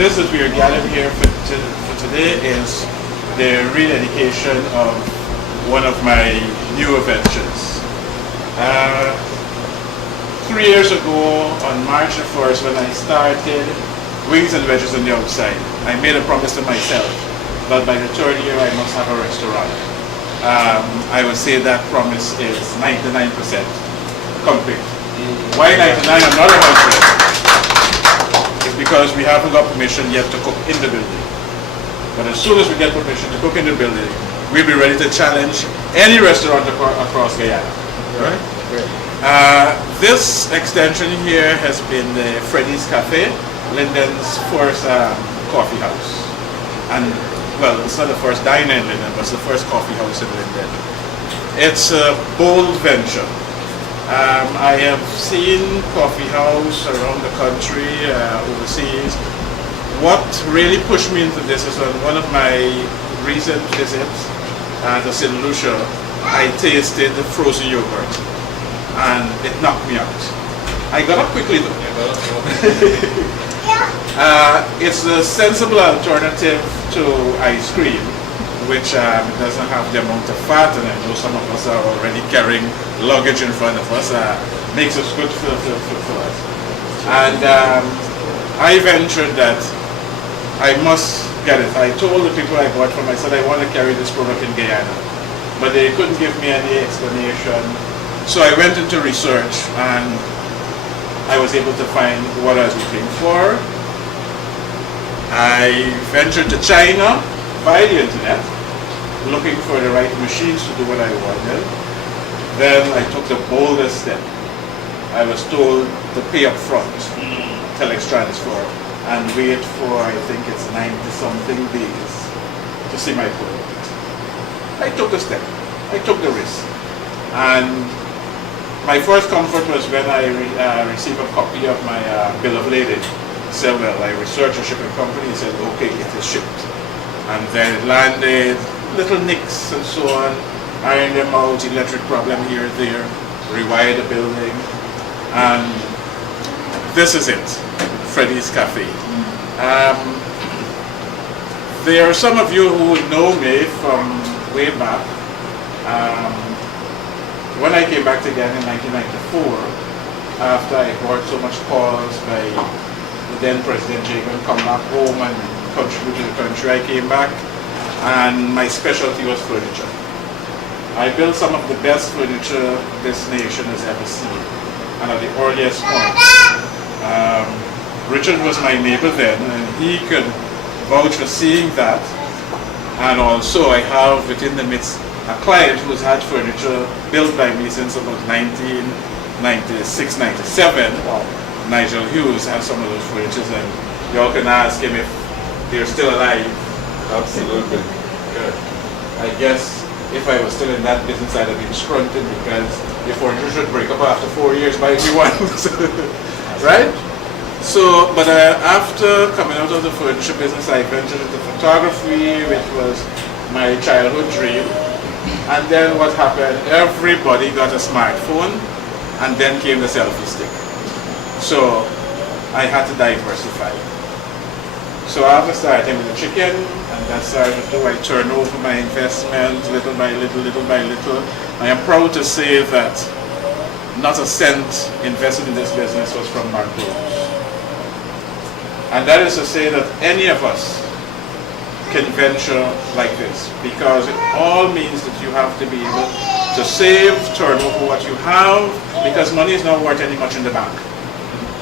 this that we are gathered here for today is the rededication of one of my newer ventures. 3 years ago, on March the 1st, when I started Wings and Wedges on the Outside, I made a promise to myself that by the third year I must have a restaurant. I would say that promise is 99% complete. Why 99 and not 100? It's because we haven't got permission yet to cook in the building. But as soon as we get permission to cook in the building, we'll be ready to challenge any restaurant across Guyana. Right? This extension here has been the Freddy's Cafe, Linden's first coffee house. And well, it's not the first diner in Linden, but it's the first coffee house in Linden. It's a bold venture. I have seen coffee house around the country, overseas. What really pushed me into this is on one of my recent visits to St. Lucia, I tasted the frozen yogurt and it knocked me out. I got up quickly though. It's a sensible alternative to ice cream, which doesn't have the amount of fat, and I know some of us are already carrying luggage in front of us. Makes us good for us. And I ventured that I must get it. I told the people I bought from, I said I want to carry this product in Guyana, but they couldn't give me any explanation. So I went into research and I was able to find what I was looking for. I ventured to China via the internet, looking for the right machines to do what I wanted. Then I took the boldest step. I was told to pay up front, telex transfer, and wait for, I think it's 90-something days to see my product. I took the step. I took the risk. And my first comfort was when I received a copy of my bill of lading. I said, well, I researched a shipping company. He said, okay, it is shipped. And then it landed, little nicks and so on, ironed them out, electric problem here and there, rewired the building. And this is it, Freddy's Cafe. There are some of you who know me from way back. When I came back to Ghana in 1994, after I heard so much calls by the then President Jagan, come back home and contribute to the country, I came back and my specialty was furniture. I built some of the best furniture this nation has ever seen, and at the earliest point. Richard was my neighbor then, and he could vouch for seeing that. And also I have within the midst a client who's had furniture built by me since about 1996, 97. Wow. Nigel Hughes has some of those furnitures, and y'all can ask him if they're still alive. Absolutely. Good. I guess if I was still in that business, I'd have been scrunted, because your furniture should break up after 4 years by everyone. Right? So, but after coming out of the furniture business, I ventured into photography, which was my childhood dream. And then what happened? Everybody got a smartphone, and then came the selfie stick. So I had to diversify. So after starting with the chicken, and that started to do, I turned over my investment little by little, little by little. I am proud to say that not a cent invested in this business was from Mark Rose. And that is to say that any of us can venture like this, because it all means that you have to be able to save, turn over what you have, because money is not worth any much in the bank.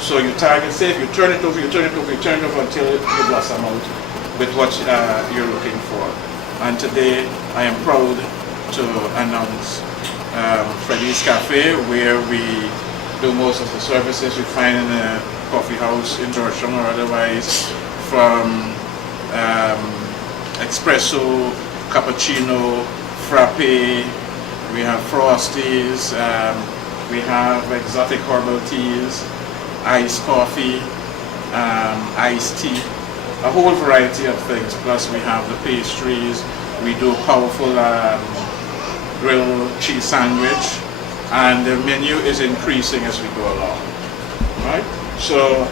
So you target save, you turn it over, you turn it over, you turn it over until you blossom out with what you're looking for. And today I am proud to announce Freddy's Cafe, where we do most of the services you find in a coffee house in Georgetown or otherwise, from espresso, cappuccino, frappe, we have frosties, we have exotic herbal teas, iced coffee, iced tea, a whole variety of things. Plus we have the pastries, we do powerful grilled cheese sandwich, and the menu is increasing as we go along. Right? So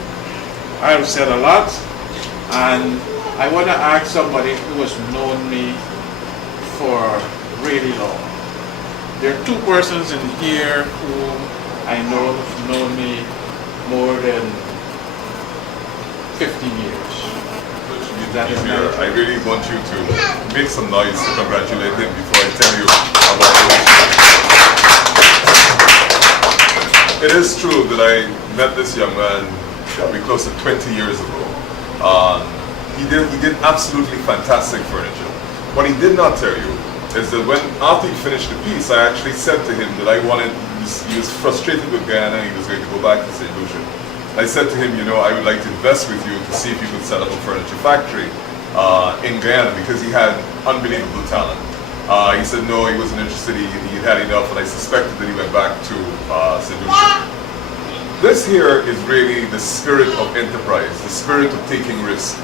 I've said a lot. And I want to ask somebody who has known me for really long. There are two persons in here who I know have known me more than 15 years. That is here. I really want you to make some noise to congratulate him before I tell you about it. It is true that I met this young man probably close to 20 years ago. He did absolutely fantastic furniture. What he did not tell you is that when after he finished the piece, I actually said to him that he was frustrated with Guyana and he was going to go back to St. Lucia. I said to him, you know, I would like to invest with you to see if you could set up a furniture factory in Guyana because he had unbelievable talent. He said no, he wasn't interested, he had enough, and I suspected that he went back to St. Lucia. This here is really the spirit of enterprise, the spirit of taking risks.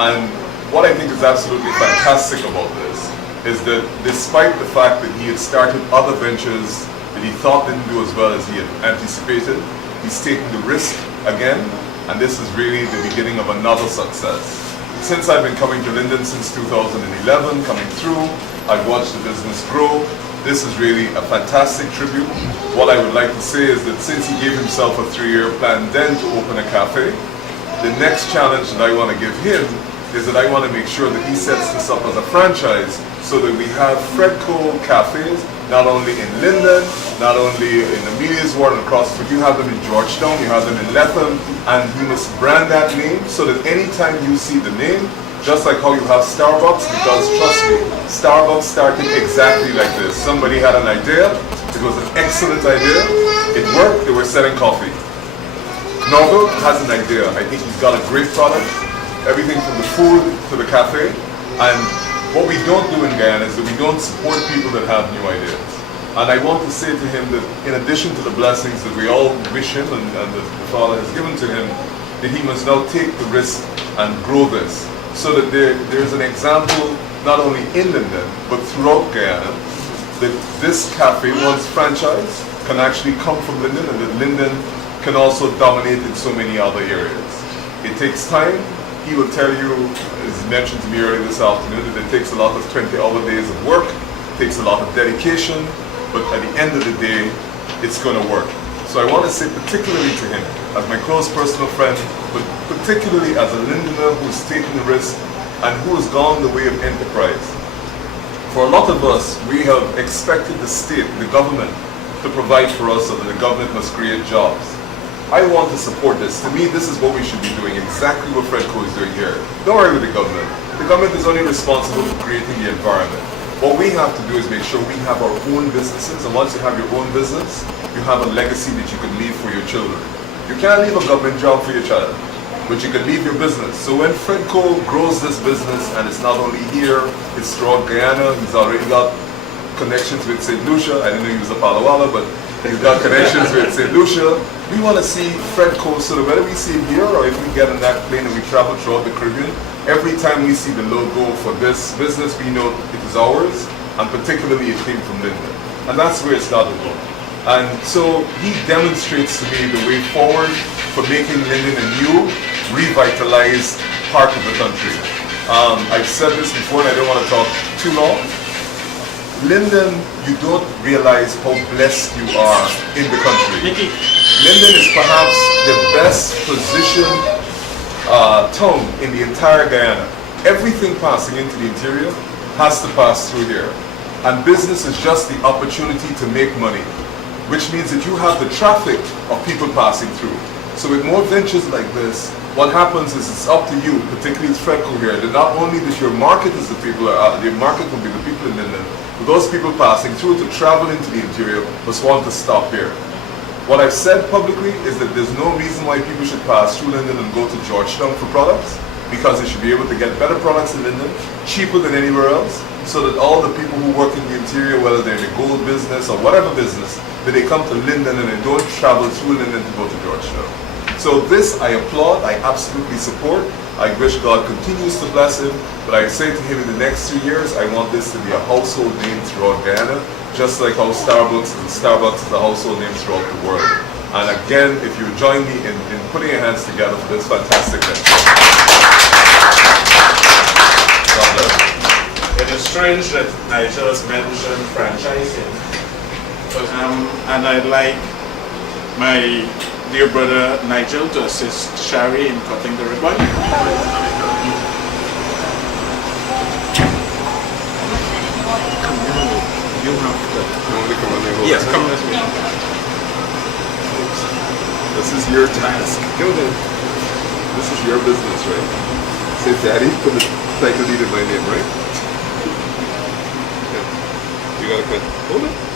And what I think is absolutely fantastic about this is that despite the fact that he had started other ventures that he thought didn't do as well as he had anticipated, he's taken the risk again, and this is really the beginning of another success. Since I've been coming to Linden since 2011, coming through, I've watched the business grow. This is really a fantastic tribute. What I would like to say is that since he gave himself a 3-year plan then to open a cafe, the next challenge that I want to give him is that I want to make sure that he sets this up as a franchise so that we have Fredco cafes, not only in Linden, not only in Amelia's Ward and across, but you have them in Georgetown, you have them in Lethem, and you must brand that name so that anytime you see the name, just like how you have Starbucks, because trust me, Starbucks started exactly like this. Somebody had an idea, it was an excellent idea, it worked, they were selling coffee. Norval has an idea, I think he's got a great product, everything from the food to the cafe, and what we don't do in Guyana is that we don't support people that have new ideas. And I want to say to him that in addition to the blessings that we all wish him and that the Father has given to him, that he must now take the risk and grow this so that there's an example not only in Linden but throughout Guyana that this cafe, once franchised, can actually come from Linden and that Linden can also dominate in so many other areas. It takes time. He will tell you, as he mentioned to me earlier this afternoon, that it takes a lot of 20-hour days of work, it takes a lot of dedication, but at the end of the day, it's going to work. So I want to say particularly to him, as my close personal friend, but particularly as a Lindener who's taken the risk and who has gone the way of enterprise. For a lot of us, we have expected the state, the government, to provide for us so that the government must create jobs. I want to support this. To me, this is what we should be doing, exactly what Fredco is doing here. Don't worry with the government. The government is only responsible for creating the environment. What we have to do is make sure we have our own businesses, and once you have your own business, you have a legacy that you can leave for your children. You can't leave a government job for your child, but you can leave your business. So when Fredco grows this business, and it's not only here, it's throughout Guyana, he's already got connections with St. Lucia. I didn't know he was a Palo Alto, but he's got connections with St. Lucia. We want to see Fredco, so that whether we see him here or if we get on that plane and we travel throughout the Caribbean, every time we see the logo for this business, we know it is ours, and particularly it came from Linden. And that's where it started from. And so he demonstrates to me the way forward for making Linden a new, revitalized part of the country. I've said this before and I don't want to talk too long. Linden, you don't realize how blessed you are in the country. Linden is perhaps the best positioned town in the entire Guyana. Everything passing into the interior has to pass through here. And business is just the opportunity to make money, which means that you have the traffic of people passing through. So with more ventures like this, what happens is it's up to you, particularly as Fredco here, that not only that your market is the people, your market will be the people in Linden, but those people passing through to travel into the interior must want to stop here. What I've said publicly is that there's no reason why people should pass through Linden and go to Georgetown for products, because they should be able to get better products in Linden, cheaper than anywhere else, so that all the people who work in the interior, whether they're in the gold business or whatever business, that they come to Linden and they don't travel through Linden to go to Georgetown. So this I applaud, I absolutely support. I wish God continues to bless him, but I say to him in the next 3 years, I want this to be a household name throughout Guyana, just like how Starbucks is a household name throughout the world. And again, if you join me in putting your hands together for this fantastic venture. strange that Nigel has mentioned franchising. And I'd like my dear brother Nigel to assist Shari in cutting the ribbon. You have to. Yes, come with me. This is your task. Go ahead. This is your business, right? Say daddy, put the title deed in my name, right? Yeah. You gotta cut. Hold it.